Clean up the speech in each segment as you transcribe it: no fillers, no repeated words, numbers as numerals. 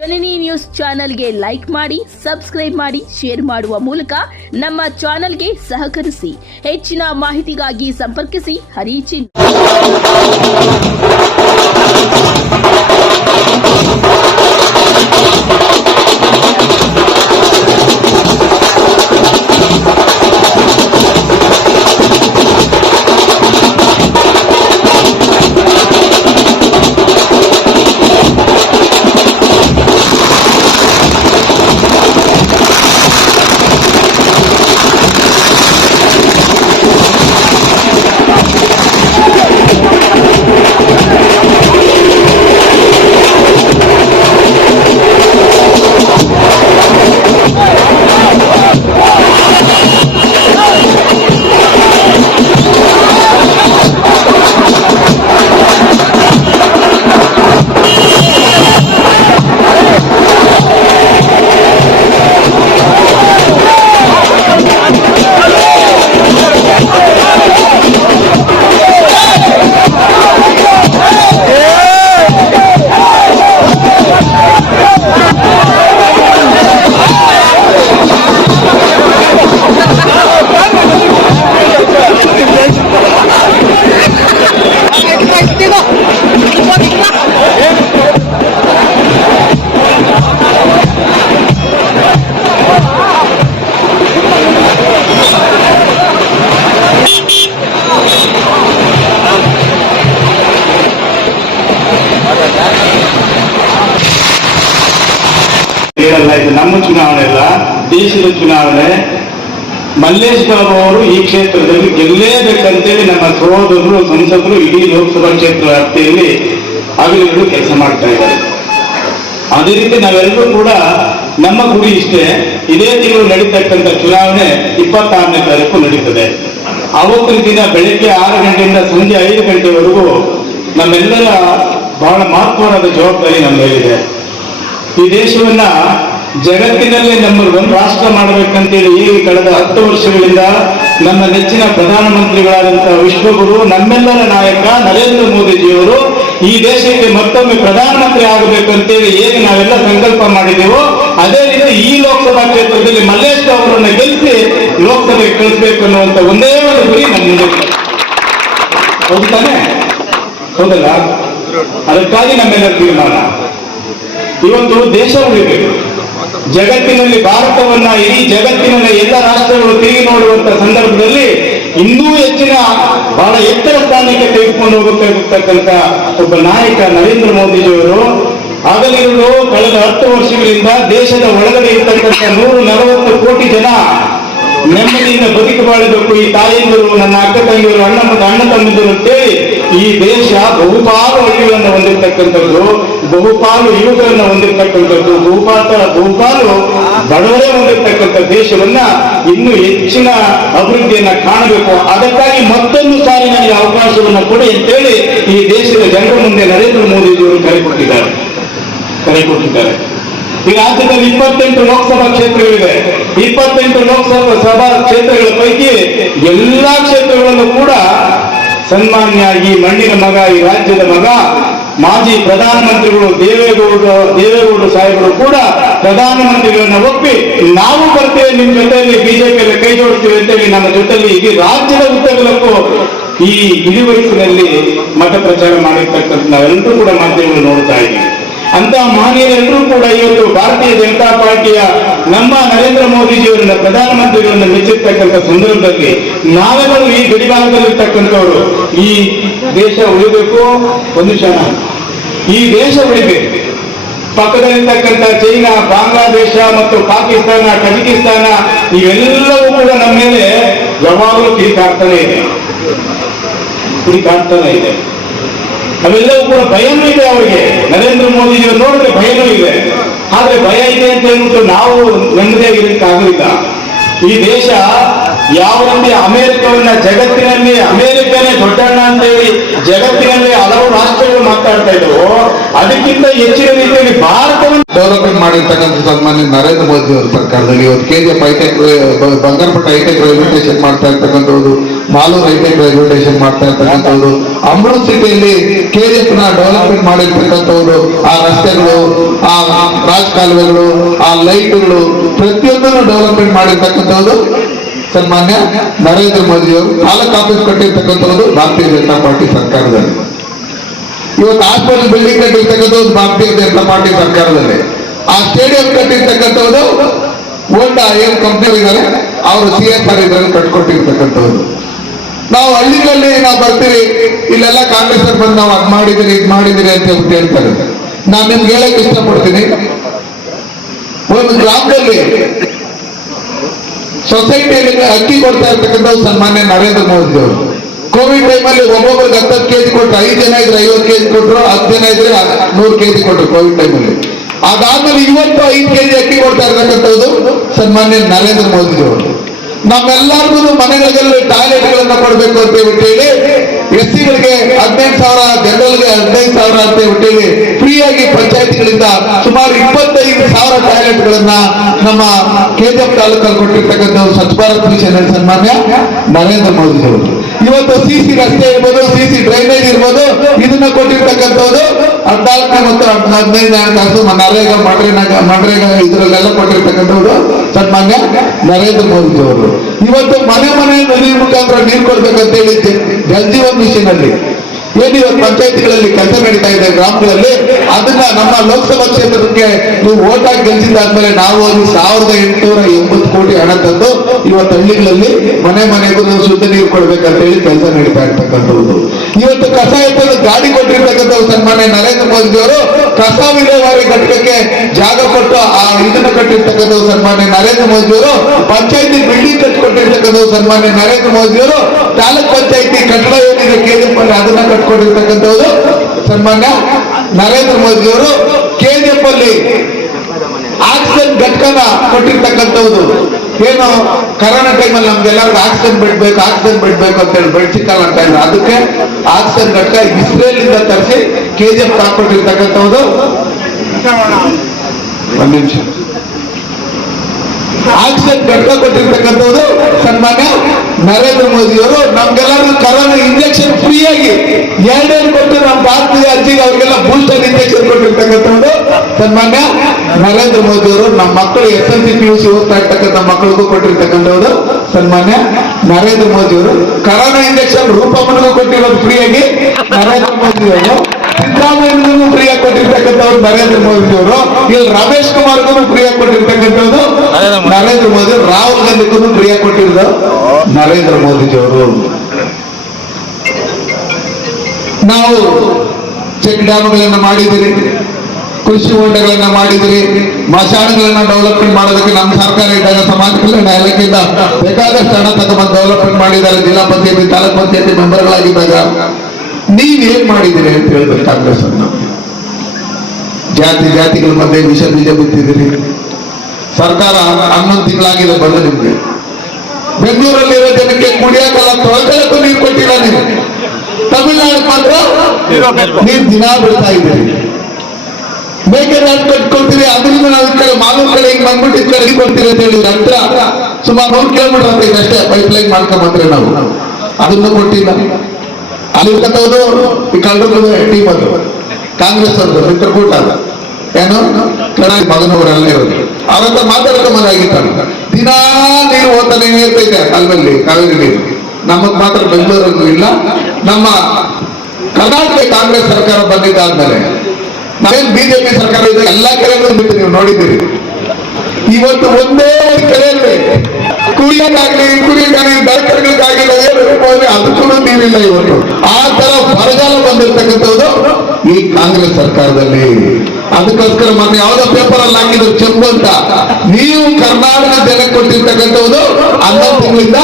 ಜನನಿ news ಚಾನೆಲ್ಗೆ like ಮಾಡಿ, subscribe ಮಾಡಿ, ಶೇರ್ ಮಾಡುವ ಮೂಲಕ ನಮ್ಮ ಚಾನೆಲ್ಗೆ ಸಹಕರಿಸಿ. ಹೆಚ್ಚಿನ ಮಾಹಿತಿಗಾಗಿ ಸಂಪರ್ಕಿಸಿ ಹರಿಚಿನ್. ನಮ್ಮ ಚುನಾವಣೆ ಅಲ್ಲ, ದೇಶದ ಚುನಾವಣೆ. ಮಲ್ಲೇಶ್ ಬಾಬು ಅವರು ಈ ಕ್ಷೇತ್ರದಲ್ಲಿ ಗೆಲ್ಲೇಬೇಕಂತೇಳಿ ನಮ್ಮ ಸಹೋದರರು ಸಂಸದರು ಇಡೀ ಲೋಕಸಭಾ ಕ್ಷೇತ್ರ ವ್ಯಾಪ್ತಿಯಲ್ಲಿ ಹಗಲಿರುಳು ಕೆಲಸ ಮಾಡ್ತಾ ಇದ್ದಾರೆ. ಅದೇ ರೀತಿ ನಾವೆಲ್ಲರೂ ಕೂಡ ನಮ್ಮ ಗುರಿ ಇಷ್ಟೇ. ಇದೇ ತಿಂಗಳು ನಡೀತಕ್ಕಂಥ ಚುನಾವಣೆ 26ನೇ ತಾರೀಕು ನಡೀತದೆ. ಅವತ್ತಿನ ದಿನ ಬೆಳಗ್ಗೆ 6 ಗಂಟೆಯಿಂದ ಸಂಜೆ 5 ಗಂಟೆವರೆಗೂ ನಮ್ಮೆಲ್ಲರ ಬಹಳ ಮಹತ್ವವಾದ ಜವಾಬ್ದಾರಿ ನಮ್ಮ ಮೇಲಿದೆ. ಈ ದೇಶವನ್ನ ಜಗತ್ತಿನಲ್ಲೇ ನಂಬರ್ 1 ರಾಷ್ಟ್ರ ಮಾಡಬೇಕಂತೇಳಿ ಈಗ ಕಳೆದ 10 ವರ್ಷಗಳಿಂದ ನಮ್ಮ ನೆಚ್ಚಿನ ಪ್ರಧಾನಮಂತ್ರಿಗಳಾದಂತಹ ವಿಶ್ವಗುರು, ನಮ್ಮೆಲ್ಲರ ನಾಯಕ ನರೇಂದ್ರ ಮೋದಿಜಿಯವರು ಈ ದೇಶಕ್ಕೆ ಮತ್ತೊಮ್ಮೆ ಪ್ರಧಾನಮಂತ್ರಿ ಆಗಬೇಕಂತೇಳಿ ಹೇಗೆ ನಾವೆಲ್ಲ ಸಂಕಲ್ಪ ಮಾಡಿದೆವೋ, ಅದೇ ರೀತಿ ಈ ಲೋಕಸಭಾ ಕ್ಷೇತ್ರದಲ್ಲಿ ಮಲ್ಲೇಶ್ ಅವರನ್ನ ಗೆಲ್ಲಿಸಿ ಲೋಕಸಭೆಗೆ ಕಳಿಸ್ಬೇಕು ಅನ್ನುವಂತ ಒಂದೇ ಒಂದು ಗುರಿ ನಮ್ಮ ಮುಂದೆ. ಹೌದು ತಾನೆ? ಹೌದಲ್ಲ? ಅದಕ್ಕಾಗಿ ನಮ್ಮೆಲ್ಲರ ತೀರ್ಮಾನ. ಇವತ್ತು ದೇಶ ಉಳಿಬೇಕು. ಜಗತ್ತಿನಲ್ಲಿ ಭಾರತವನ್ನ ಇಡೀ ಜಗತ್ತಿನ ಎಲ್ಲ ರಾಷ್ಟ್ರಗಳು ತಿರುಗಿ ನೋಡುವಂತ ಸಂದರ್ಭದಲ್ಲಿ ಇನ್ನೂ ಹೆಚ್ಚಿನ ಬಹಳ ಎತ್ತರ ಸ್ಥಾನಕ್ಕೆ ತೆಗೆದುಕೊಂಡು ಹೋಗಬೇಕಾಗಿರ್ತಕ್ಕಂಥ ಒಬ್ಬ ನಾಯಕ ನರೇಂದ್ರ ಮೋದಿಜಿಯವರು ಹಗಲಿರುಳು ಕಳೆದ 10 ವರ್ಷಗಳಿಂದ ದೇಶದ ಒಳಗಡೆ ಇರ್ತಕ್ಕಂಥ 140 ಕೋಟಿ ಜನ ನೆಮ್ಮದಿಯಿಂದ ಬದುಕು ಬಾಳಬೇಕು, ಈ ತಾಯಂದಿರು, ನನ್ನ ಅಕ್ಕ ತಂಗಿಯರು, ಅಣ್ಣ ತಮ್ಮಿದರು ಅಂತೇಳಿ ಈ ದೇಶ ಬಹುಪಾಲು ಹಳ್ಳಿಗಳನ್ನು ಹೊಂದಿರತಕ್ಕಂಥದ್ದು, ಬಹುಪಾಲು ಯುವಕರನ್ನು ಹೊಂದಿರತಕ್ಕಂಥದ್ದು, ಬಹುಪಾಲು ಬಡವರೇ ಹೊಂದಿರತಕ್ಕಂಥ ದೇಶವನ್ನ ಇನ್ನೂ ಹೆಚ್ಚಿನ ಅಭಿವೃದ್ಧಿಯನ್ನ ಕಾಣಬೇಕು. ಅದಕ್ಕಾಗಿ ಮತ್ತೊಂದು ಸಾರಿ ನನಗೆ ಅವಕಾಶವನ್ನು ಕೊಡಿ ಅಂತೇಳಿ ಈ ದೇಶದ ಜನರ ಮುಂದೆ ನರೇಂದ್ರ ಮೋದಿಜಿಯವರು ಕರೆ ಕೊಟ್ಟಿದ್ದಾರೆ. ಈ ರಾಜ್ಯದಲ್ಲಿ 28 ಲೋಕಸಭಾ ಕ್ಷೇತ್ರಗಳಿವೆ. 28 ಲೋಕಸಭಾ ಕ್ಷೇತ್ರಗಳ ಪೈಕಿ ಎಲ್ಲಾ ಕ್ಷೇತ್ರಗಳಲ್ಲೂ ಕೂಡ ಸನ್ಮಾನ್ಯ ಈ ಮಣ್ಣಿನ ಮಗ, ಈ ರಾಜ್ಯದ ಮಗ, ಮಾಜಿ ಪ್ರಧಾನಮಂತ್ರಿಗಳು ದೇವೇಗೌಡ ಸಾಹೇಬರು ಕೂಡ ಪ್ರಧಾನಮಂತ್ರಿಗಳನ್ನ ಒಪ್ಪಿ ನಾವು ಬರ್ತೇವೆ ನಿಮ್ಮ ಜೊತೆಯಲ್ಲಿ, ಬಿಜೆಪಿಯಲ್ಲಿ ಕೈ ಜೋಡಿಸ್ತೀವಿ ಅಂತೇಳಿ ನಮ್ಮ ಜೊತೆಯಲ್ಲಿ ಇಡೀ ರಾಜ್ಯದ ಉದ್ದಗಲಕ್ಕೂ ಈ ಇಳಿ ವಯಸ್ಸಿನಲ್ಲಿ ಮತ ಪ್ರಚಾರ ಮಾಡಿರ್ತಕ್ಕಂಥ ನಾವೆಲ್ಲರೂ ಕೂಡ ಮಾಧ್ಯಮಗಳು ನೋಡ್ತಾ ಇದ್ದೀವಿ. ಅಂತ ಮಹನೀಯರೆಲ್ಲರೂ ಕೂಡ ಇವತ್ತು ಭಾರತೀಯ ಜನತಾ ಪಾರ್ಟಿಯ ನಮ್ಮ ನರೇಂದ್ರ ಮೋದಿಜಿಯವರನ್ನ ಪ್ರಧಾನಮಂತ್ರಿಗಳನ್ನ ಮೆಚ್ಚಿರ್ತಕ್ಕಂಥ ಸಂದರ್ಭದಲ್ಲಿ ನಾವೆಲ್ಲರೂ ಈ ಗಡಿಭಾಗದಲ್ಲಿರ್ತಕ್ಕಂಥವರು ಈ ದೇಶ ಉಳಿಬೇಕು. ಒಂದು ಕ್ಷಣ, ಈ ದೇಶ ಉಳಿಬೇಕು. ಪಕ್ಕದಲ್ಲಿರ್ತಕ್ಕಂಥ ಚೈನಾ, ಬಾಂಗ್ಲಾದೇಶ ಮತ್ತು ಪಾಕಿಸ್ತಾನ, ಕಜಕಿಸ್ತಾನ ಇವೆಲ್ಲವೂ ಕೂಡ ನಮ್ಮ ಮೇಲೆ ಯಾವಾಗಲೂ ಕಿರಿಕಾಡ್ತಾನೆ ಇದೆ. ಅವೆಲ್ಲವೂ ಕೂಡ ಭಯನೂ ಇದೆ ಅವರಿಗೆ. ನರೇಂದ್ರ ಮೋದಿಜಿಯವರು ನೋಡಿದ್ರೆ ಭಯನೂ ಇದೆ. ಆದ್ರೆ ಭಯ ಇದೆ ಅಂತ ಹೇಳ್ಬಿಟ್ಟು ನಾವು ನೆಮ್ಮದಿಯಾಗಿರಲಿಕ್ಕಾಗಲಿಲ್ಲ. ಈ ದೇಶ ಯಾವ ರೀತಿ ಅಮೆರಿಕವನ್ನ ಜಗತ್ತಿನಲ್ಲಿ ಅಮೆರಿಕನೇ ದೊಡ್ಡಣ್ಣ ಅಂತ ಹೇಳಿ ಜಗತ್ತಿನಲ್ಲಿ ಹಲವು ರಾಷ್ಟ್ರಗಳು ಮಾತಾಡ್ತಾ ಇದ್ದವು, ಅದಕ್ಕಿಂತ ಹೆಚ್ಚಿನ ರೀತಿಯಲ್ಲಿ ಭಾರತವನ್ನು ಡೆವಲಪ್ಮೆಂಟ್ ಮಾಡಿರ್ತಕ್ಕಂಥ ಸನ್ಮಾನ್ಯ ನರೇಂದ್ರ ಮೋದಿ ಅವರ ಸರ್ಕಾರದಲ್ಲಿ ಇವತ್ತು KGF hitech, Bangarpet hitech railway station ಮಾಡ್ತಾ ಇರ್ತಕ್ಕಂಥದ್ದು, ಮಾಲೂರು ಹೈಟೆಕ್ ರೈಲ್ವೆ ಸ್ಟೇಷನ್ ಮಾಡ್ತಾ ಇರ್ತಕ್ಕಂಥದ್ದು, ಅಮೃತ್ ಸಿಟಿಯಲ್ಲಿ KGF ನ ಡೆವಲಪ್ಮೆಂಟ್ ಮಾಡಿರ್ತಕ್ಕಂಥವ್ರು, ಆ ರಸ್ತೆಗಳು, ಆ ಕಾಲುವೆಗಳು, ಆ ಲೈಟ್ಗಳು ಪ್ರತಿಯೊಂದನ್ನು ಡೆವಲಪ್ಮೆಂಟ್ ಮಾಡಿರ್ತಕ್ಕಂಥದ್ದು ಸನ್ಮಾನ್ಯ ನರೇಂದ್ರ ಮೋದಿಯವರು. ತಾಲೂಕ್ ಆಫೀಸ್ ಕಟ್ಟಿರ್ತಕ್ಕಂಥದ್ದು ಭಾರತೀಯ ಜನತಾ ಪಾರ್ಟಿ ಸರ್ಕಾರದಲ್ಲಿ. ಇವತ್ತು ಹಾಸ್ಪಿಟಲ್ ಬಿಲ್ಡಿಂಗ್ ಕಟ್ಟಿರ್ತಕ್ಕಂಥದ್ದು ಭಾರತೀಯ ಜನತಾ ಪಾರ್ಟಿ ಸರ್ಕಾರದಲ್ಲಿ. ಆ ಸ್ಟೇಡಿಯಂ ಕಟ್ಟಿರ್ತಕ್ಕಂಥದ್ದು ಹೋಂಡಾ ಏನ್ ಕಂಪ್ನಿ ಇದ್ದಾರೆ ಅವರು CSR ಇದರಲ್ಲಿ ಕಟ್ಕೊಟ್ಟಿರ್ತಕ್ಕಂಥದ್ದು. ನಾವು ಹಳ್ಳಿಗಳಲ್ಲಿ ನಾವು ಬರ್ತೀವಿ, ಇಲ್ಲೆಲ್ಲ ಕಾಂಗ್ರೆಸ್ ಬಂದು ನಾವು ಅದ್ ಮಾಡಿದಿರಿ ಇದ್ ಮಾಡಿದಿರಿ ಅಂತ ಹೇಳ್ತಾರೆ. ನಾನು ನಿಮ್ಗೆ ಹೇಳಕ್ ಇಷ್ಟಪಡ್ತೀನಿ, ಒಂದು ಗ್ರಾಮದಲ್ಲಿ ಸೊಸೈಟಿಯಲ್ಲಿ ಅಕ್ಕಿ ಕೊಡ್ತಾ ಇರ್ತಕ್ಕಂಥದ್ದು ಸನ್ಮಾನ್ಯ ನರೇಂದ್ರ ಮೋದಿ ಅವರು. ಕೋವಿಡ್ ಟೈಮಲ್ಲಿ ಒಬ್ಬೊಬ್ಬರಿಗೆ 10 ಕೆಜಿ ಕೊಟ್ಟರು, 5 ಜನ ಇದ್ರೆ 50 ಕೆಜಿ ಕೊಟ್ಟರು, 10 ಜನ ಇದ್ರೆ 100 ಕೆಜಿ ಕೊಟ್ಟರು ಕೋವಿಡ್ ಟೈಮಲ್ಲಿ. ಅದಾದ್ಮೇಲೆ ಇವತ್ತು 5 ಕೆಜಿ ಅಕ್ಕಿ ಕೊಡ್ತಾ ಇರ್ತಕ್ಕಂಥದ್ದು ಸನ್ಮಾನ್ಯ ನರೇಂದ್ರ ಮೋದಿ ಅವರು. ನಮ್ಮೆಲ್ಲರಿಗೂ ಮನೆಗಳಿಗೆಲ್ಲ ಟಾಯ್ಲೆಟ್ಗಳನ್ನ ಕೊಡಬೇಕು ಅಂತ ಹೇಳಿ SC ಗಳಿಗೆ 15,000, ಜನರಲ್ಗೆ 15,000 ಅಂತ ಹೇಳಿ ಫ್ರೀಯಾಗಿ ಪಂಚಾಯತಿಗಳಿಂದ ಸುಮಾರು 25,000 ಟಾಯ್ಲೆಟ್ಗಳನ್ನ ನಮ್ಮ KGF ತಾಲೂಕಲ್ಲಿ ಕೊಟ್ಟಿರ್ತಕ್ಕಂಥ ಸ್ವಚ್ಛ ಭಾರತ್ ಮಿಷನ್ ಸನ್ಮಾನ್ಯ ನರೇಂದ್ರ ಮೋದಿ ಅವರು. ಇವತ್ತು CC ರಸ್ತೆ ಇರ್ಬೋದು, CC ಡ್ರೈನೇಜ್ ಇರ್ಬೋದು, ಇದನ್ನ ಕೊಟ್ಟಿರ್ತಕ್ಕಂಥದ್ದು 14ನೇ ಮತ್ತು 15ನೇ ಕಾಸು ನರೇಗಾ ಇದರಲ್ಲೆಲ್ಲ ಕೊಟ್ಟಿರ್ತಕ್ಕಂಥದ್ದು ಸನ್ಮಾನ್ಯ ನರೇಂದ್ರ ಮೋದಿ ಅವರು. ಇವತ್ತು ಮನೆ ನೀರು ಮುಖಾಂತರ ನೀರು ಕೊಡ್ಬೇಕಂತ ಹೇಳಿ ಜಲ್ ಜೀವನ್ ಮಿಷನ್ ಅಲ್ಲಿ ಏನು ಇವತ್ತು ಪಂಚಾಯತಿಗಳಲ್ಲಿ ಕೆಲಸ ನಡೀತಾ ಇದೆ ಗ್ರಾಮಗಳಲ್ಲಿ, ಅದನ್ನ ನಮ್ಮ ಲೋಕಸಭಾ ಕ್ಷೇತ್ರಕ್ಕೆ ನೀವು ವೋಟ್ ಹಾಕಿ ಗೆಲ್ಸಿದ್ದಾದ್ಮೇಲೆ ನಾವು ಒಂದು 1,880 ಕೋಟಿ ಹಣ ತಂದು ಇವತ್ತು ಹಳ್ಳಿಗಳಲ್ಲಿ ಮನೆಗೂ ಶುದ್ಧ ನೀರು ಕೊಡ್ಬೇಕಂತ ಹೇಳಿ ಕೆಲಸ ನಡೀತಾ ಇರ್ತಕ್ಕಂಥದ್ದು. ಇವತ್ತು ಕಸ ಎತ್ತಲು ಗಾಡಿ ಕೊಟ್ಟಿರ್ತಕ್ಕಂಥದ್ದು ಸನ್ಮಾನ್ಯ ನರೇಂದ್ರ ಮೋದಿ ಅವರು. ಕಸ ವಿಲೇವಾರಿ ಘಟಕಕ್ಕೆ ಜಾಗ ಕೊಟ್ಟು ಆ ಇದನ್ನು ಕಟ್ಟಿರ್ತಕ್ಕಂಥದ್ದು ಸನ್ಮಾನ್ಯ ನರೇಂದ್ರ ಮೋದಿ ಅವರು. ಪಂಚಾಯತಿ ಬಿಲ್ಡಿಂಗ್ ಕಟ್ಟಿಕೊಟ್ಟಿರ್ತಕ್ಕಂಥದ್ದು ಸನ್ಮಾನ್ಯ ನರೇಂದ್ರ ಮೋದಿ ಅವರು. ತಾಲೂಕ್ ಪಂಚಾಯತಿ ಕಟ್ಟಡ ಏನಿದೆ KGF ಅಲ್ಲಿ ಅದನ್ನ ಕಟ್ಕೊಂಡಿರ್ತಕ್ಕಂಥದ್ದು ಸನ್ಮಾನ್ಯ ನರೇಂದ್ರ ಮೋದಿ ಅವರು. KGF ಅಲ್ಲಿ ಆಕ್ಸಿಜನ್ ಘಟಕನ ಕೊಟ್ಟಿರ್ತಕ್ಕಂಥದ್ದು. ಏನು ಕರೋನಾ ಟೈಮಲ್ಲಿ ನಮ್ಗೆಲ್ಲರಿಗೂ ಆಕ್ಸಿಜನ್ ಬಿಡ್ಬೇಕು ಅಂತ ಹೇಳಿ ಬೆಡ್ ಸಿಕ್ಕಲ್ಲ ಅಂತ ಇದ್ರು, ಅದಕ್ಕೆ ಆಕ್ಸಿಜನ್ ಘಟಕ ಇಸ್ರೇಲ್ ಇಂದ ತರಿಸಿ KGF ಹಾಕೊಟ್ಟಿರ್ತಕ್ಕಂಥದ್ದು. ಒಂದ್ ನಿಮಿಷ. ಆಕ್ಸಿಜನ್ ಘಟಕ ಕೊಟ್ಟಿರ್ತಕ್ಕಂಥದ್ದು ಸನ್ಮಾನ್ಯ ನರೇಂದ್ರ ಮೋದಿ ಅವರು. ನಮ್ಗೆಲ್ಲರಿಗೂ ಕರೋನಾ ಇಂಜೆಕ್ಷನ್ ಫ್ರೀ ಆಗಿ 2 ಕೊಟ್ಟು ನಮ್ಮ ಭಾರತೀಯ ಅಜ್ಜಿಗೆ ಅವ್ರಿಗೆಲ್ಲ ಬೂಸ್ಟರ್ ಇಂಜೆಕ್ಷನ್ ಕೊಟ್ಟಿರ್ತಕ್ಕಂಥದ್ದು ಸನ್ಮಾನ್ಯ ನರೇಂದ್ರ ಮೋದಿ ಅವರು. ನಮ್ಮ ಮಕ್ಕಳು SSLC PUC ಓದ್ತಾ ಇರ್ತಕ್ಕಂಥ ಮಕ್ಕಳಿಗೂ ಕೊಟ್ಟಿರ್ತಕ್ಕಂಥದ್ದು ಸನ್ಮಾನ್ಯ ನರೇಂದ್ರ ಮೋದಿ ಅವರು. ಕರೋನಾ ಇಂಜೆಕ್ಷನ್ ರೂಪಮ್ಮನಿಗೂ ಕೊಟ್ಟಿರೋದು ಫ್ರೀ ಆಗಿ ನರೇಂದ್ರ ಮೋದಿ ಅವರು. ಸಿದ್ದರಾಮಯ್ಯನಿಗೂ ಫ್ರೀ ಆಗಿ ಕೊಟ್ಟಿರ್ತಕ್ಕಂಥವ್ರು ನರೇಂದ್ರ ಮೋದಿ ಅವರು. ಇಲ್ಲಿ ರಮೇಶ್ ಕುಮಾರ್ಗೂ ಫ್ರೀ ಆಗಿ ಕೊಟ್ಟಿರ್ತಕ್ಕಂಥದ್ದು ನರೇಂದ್ರ ಮೋದಿ. ರಾಹುಲ್ ಗಾಂಧಿಗೂ ಫ್ರೀ ಆಗಿ ಕೊಟ್ಟಿರೋದು ನರೇಂದ್ರ ಮೋದಿಜಿಯವರು. ನಾವು ಚೆಕ್ ಡ್ಯಾಮ್ಗಳನ್ನ ಮಾಡಿದಿರಿ, ಕೃಷಿ ಹೊಂಡಗಳನ್ನ ಮಾಡಿದಿರಿ, ಮಶಾಣಗಳನ್ನ ಡೆವಲಪ್ಮೆಂಟ್ ಮಾಡೋದಕ್ಕೆ ನಮ್ಮ ಸರ್ಕಾರ ಇದ್ದಾಗ ಸಮಾಜ ಕಲ್ಯಾಣ ಇಲಾಖೆಯಿಂದ ಬೇಕಾದಷ್ಟು ಹಣ ತಗೊಂಡು ಡೆವಲಪ್ಮೆಂಟ್ ಮಾಡಿದ್ದಾರೆ. ಜಿಲ್ಲಾ ಪಂಚಾಯತಿ ತಾಲೂಕ್ ಪಂಚಾಯತಿ ಮೆಂಬರ್ಗಳಾಗಿದ್ದಾಗ ನೀವೇನ್ ಮಾಡಿದಿರಿ ಅಂತ ಹೇಳಿದ್ರೆ ಕಾಂಗ್ರೆಸ್ ಅನ್ನು ಜಾತಿಗಳ ಮಧ್ಯೆ ವಿಷ ಬೀಜ ಬಿತ್ತಿದಿರಿ. ಸರ್ಕಾರ 11 ತಿಂಗಳಾಗಿದೆ ಬಂದು ನಿಮ್ಗೆ. ಬೆಂಗಳೂರಲ್ಲಿರೋ ಜನಕ್ಕೆ ಕುಡಿಯಕ್ಕಲ್ಲ ತೊಳ್ಕೊಳ್ಳಕ್ಕೂ ನೀರು ಕೊಟ್ಟಿಲ್ಲ ನೀವು. ತಮಿಳುನಾಡು ಮಾತ್ರ ನೀರು ದಿನ ಬಿಡ್ತಾ ಇದ್ದೀರಿ. ಮೇಕೆದಾಟು ಕಟ್ಕೊಳ್ತೀರಿ, ಅದರಿಂದ ನಾವು ಈ ಕಡೆ ಮಾಲೂರು ಕಡೆ ಹಿಂಗ್ ಬಂದ್ಬಿಟ್ಟು ಈ ಕಡೆ ಕೊಡ್ತೀರಿ ಅಂತ ಹೇಳಿದ್ರೆ ಹತ್ರ ಸುಮಾರು 100 ಕಿಲೋಮೀಟರ್ ಅಂತ ಇದೆ ಅಷ್ಟೇ ಪೈಪ್ಲೈನ್ ಮಾಡ್ಕೊಂಬಂದ್ರೆ ನಾವು ಅದನ್ನು ಕೊಟ್ಟಿಲ್ಲ. ಅಲ್ಲಿರ್ತಕ್ಕಂಥದ್ದು ಈ ಕಳ್ಳರು ಟೀಮ್ ಅದು ಕಾಂಗ್ರೆಸ್ ಅವ್ರದ್ದು ಮಿತ್ರಕೂಟ ಅಲ್ಲ ಏನು ಕರ್ನಾಟಕ ಮಗನವರೆಲ್ಲ ಇರೋದು ಅವರಂತ ಮಾತಾಡ್ಕೊಂಬಂದಾಗಿರ್ತಾರೆ. ದಿನಾ ನೀರು ಓದ್ತಾನೆ ಇರ್ತೈತೆ ಕಾಲದಲ್ಲಿ ಕಾವೇರಿ ನೀರು. ನಮಗ್ ಮಾತ್ರ ಬೆಂಗಳೂರಲ್ಲೂ ಇಲ್ಲ. ನಮ್ಮ ಕರ್ನಾಟಕ ಕಾಂಗ್ರೆಸ್ ಸರ್ಕಾರ ಬಂದಿದ್ದಾದ್ಮೇಲೆ ನಾವೇನ್ BJP ಸರ್ಕಾರ ಇದೆ ಎಲ್ಲಾ ಕಡೆಗಳು ಬಿಟ್ಟು ನೀವು ನೋಡಿದ್ದೀರಿ. ಇವತ್ತು ಒಂದೇ ಕಡೆಯಲ್ಲಿ ಕುಡಿಯಕ್ಕಾಗ್ಲಿ ದರ್ಕರ್ಗಳಿಗಾಗಿಲ್ಲ ಅದಕ್ಕೂ ನೀರಿಲ್ಲ. ಇವತ್ತು ಆ ತರ ಬರಗಾಲ ಬಂದಿರ್ತಕ್ಕಂಥದ್ದು ಈ ಕಾಂಗ್ರೆಸ್ ಸರ್ಕಾರದಲ್ಲಿ. ಅದಕ್ಕೋಸ್ಕರ ಮೊನ್ನೆ ಯಾವ್ದೋ ಪೇಪರ್ ಅಲ್ಲಿ ಹಾಕಿದ್ರು ಚೆಂಬು ಅಂತ. ನೀವು ಕರ್ನಾಟಕ ಜನಕ್ಕೆ ಕೊಟ್ಟಿರ್ತಕ್ಕಂಥದ್ದು 11 ತಿಂಗಳಿಂದ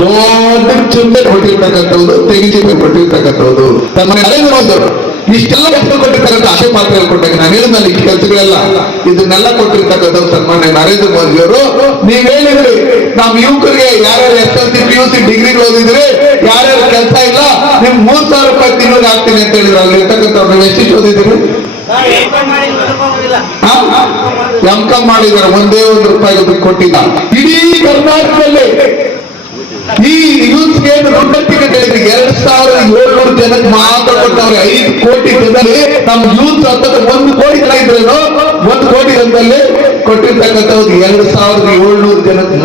ದೊಡ್ಡ ಚೆಂಬೆ ಕೊಟ್ಟಿರ್ತಕ್ಕಂಥದ್ದು, ತೆಗಿಜಿಬೆ ಕೊಟ್ಟಿರ್ತಕ್ಕಂಥದ್ದು ತಮ್ಮ ನರೇಂದ್ರ ಮೋದಿ ಅವರು ಇಷ್ಟೆಲ್ಲ ಕೆಲಸ ಕೊಟ್ಟಿರ್ತಕ್ಕಂಥ ಆಶೆ ಮಾತ್ರ ಹೇಳ್ಕೊಟ್ಟಾಗ ನಾನು ಹೇಳಿದ್ನಲ್ಲಿ ಈ ಕೆಲಸಗಳೆಲ್ಲ ಇದನ್ನೆಲ್ಲ ಕೊಟ್ಟಿರ್ತಕ್ಕಂಥ ಸನ್ಮಾನ್ಯ ನರೇಂದ್ರ ಮೋದಿ ಅವರು. ನೀವ್ ಹೇಳಿದ್ರಿ ನಮ್ ಯುವಕರಿಗೆ ಯಾರ್ಯಾರು SSLC PUC ಡಿಗ್ರಿ ಓದಿದ್ರಿ, ಯಾರ್ಯಾರು ಕೆಲಸ ಇಲ್ಲ, ನಿಮ್ 3,000 ರೂಪಾಯಿ ತಿಂಗಳಿಗೆ ಹಾಕ್ತೀನಿ ಅಂತ ಹೇಳಿದ್ರು. ಅಲ್ಲಿ ಇರ್ತಕ್ಕಂಥವ್ರು ನೀವು ಎಷ್ಟು ಓದಿದ್ರಿ? MCOM ಮಾಡಿದಾರೆ, ಒಂದೇ ₹1 ಕೊಟ್ಟಿಲ್ಲ. ಇಡೀ ಕರ್ನಾಟಕದಲ್ಲಿ ಈ ಯೂತ್ಗೆ ದೊಡ್ಡ ಟಿಕೆಟ್ ಹೇಳಿದ್ರಿ 2,700 ಜನಕ್ಕೆ ಮಾತ್ರ ಕೊಟ್ಟವ್ರೆ. 5 ಕೋಟಿ ಜನರಲ್ಲಿ ನಮ್ಮ ಯೂತ್ 1 ಕೋಟಿ ಜನ ಇದ್ರೇನು 1 ಕೋಟಿ ಗಂಟಲ್ಲಿ ಕೊಟ್ಟಿರ್ತಕ್ಕಂಥದ್ದು 2700 ಜನಕ್ಕೆ